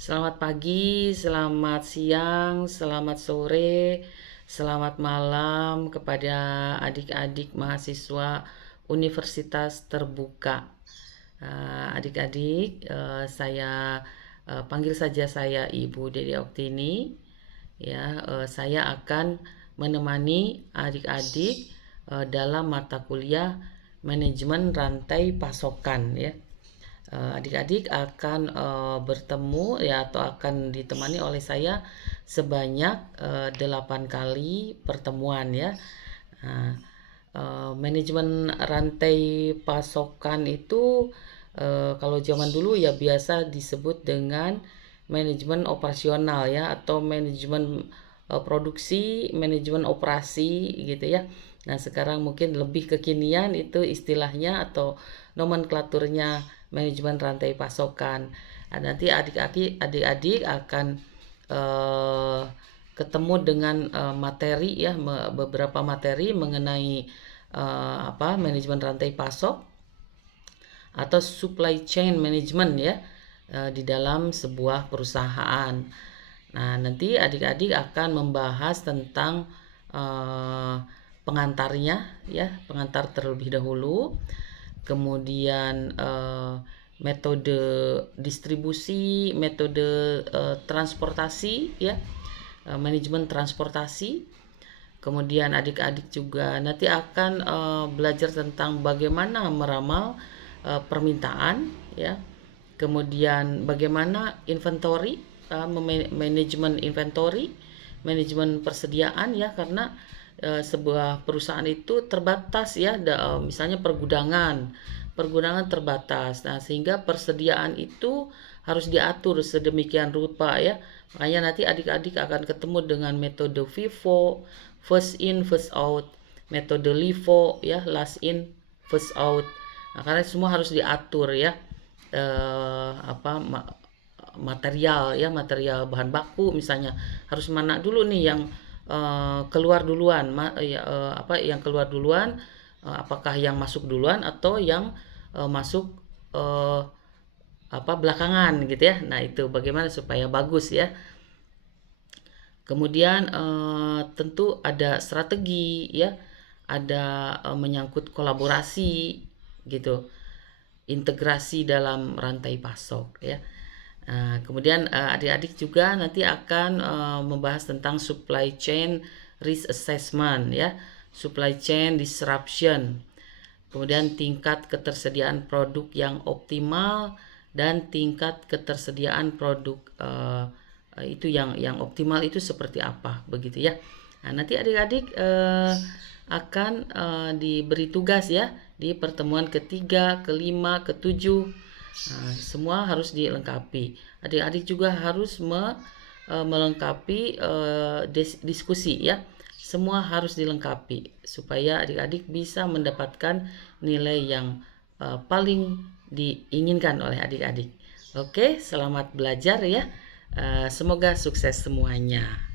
Selamat pagi, selamat siang, selamat sore, selamat malam kepada adik-adik mahasiswa Universitas Terbuka. Adik-adik, saya panggil saja saya Ibu Dede Oktini. Ya, saya akan menemani adik-adik dalam mata kuliah manajemen rantai pasokan ya. Adik-adik akan bertemu ya atau akan ditemani oleh saya sebanyak 8 kali pertemuan ya. Nah, manajemen rantai pasokan itu kalau zaman dulu ya biasa disebut dengan manajemen operasional ya atau manajemen produksi, manajemen operasi gitu ya. Nah, sekarang mungkin lebih kekinian itu istilahnya atau nomenklaturnya manajemen rantai pasokan. Nah, nanti adik-adik akan eh, ketemu dengan materi ya beberapa materi mengenai manajemen rantai pasok atau supply chain management ya di dalam sebuah perusahaan. Nah, nanti adik-adik akan membahas tentang pengantarnya ya, pengantar terlebih dahulu. Kemudian metode distribusi, metode transportasi ya, manajemen transportasi. Kemudian adik-adik juga nanti akan belajar tentang bagaimana meramal permintaan ya. Kemudian bagaimana inventory, manajemen inventory, manajemen persediaan ya, karena sebuah perusahaan itu terbatas ya, misalnya pergudangan terbatas. Nah, sehingga persediaan itu harus diatur sedemikian rupa ya. Makanya nanti adik-adik akan ketemu dengan metode FIFO, first in first out, metode LIFO ya, last in first out. Nah, karena semua harus diatur ya, material ya, material bahan baku misalnya harus mana dulu nih yang keluar duluan, yang keluar duluan, apakah yang masuk duluan atau yang masuk uh, belakangan gitu ya. Nah, itu bagaimana supaya bagus ya. Kemudian tentu ada strategi ya, ada menyangkut kolaborasi gitu, integrasi dalam rantai pasok ya. Kemudian adik-adik juga nanti akan membahas tentang supply chain risk assessment ya, supply chain disruption. Kemudian tingkat ketersediaan produk yang optimal dan tingkat ketersediaan produk itu yang optimal itu seperti apa begitu ya. Nah, nanti adik-adik akan diberi tugas ya di pertemuan ketiga, kelima, ketujuh. Nah, semua harus dilengkapi. Adik-adik juga harus melengkapi diskusi ya. Semua harus dilengkapi supaya adik-adik bisa mendapatkan nilai yang paling diinginkan oleh adik-adik. Oke, selamat belajar ya. Semoga sukses semuanya.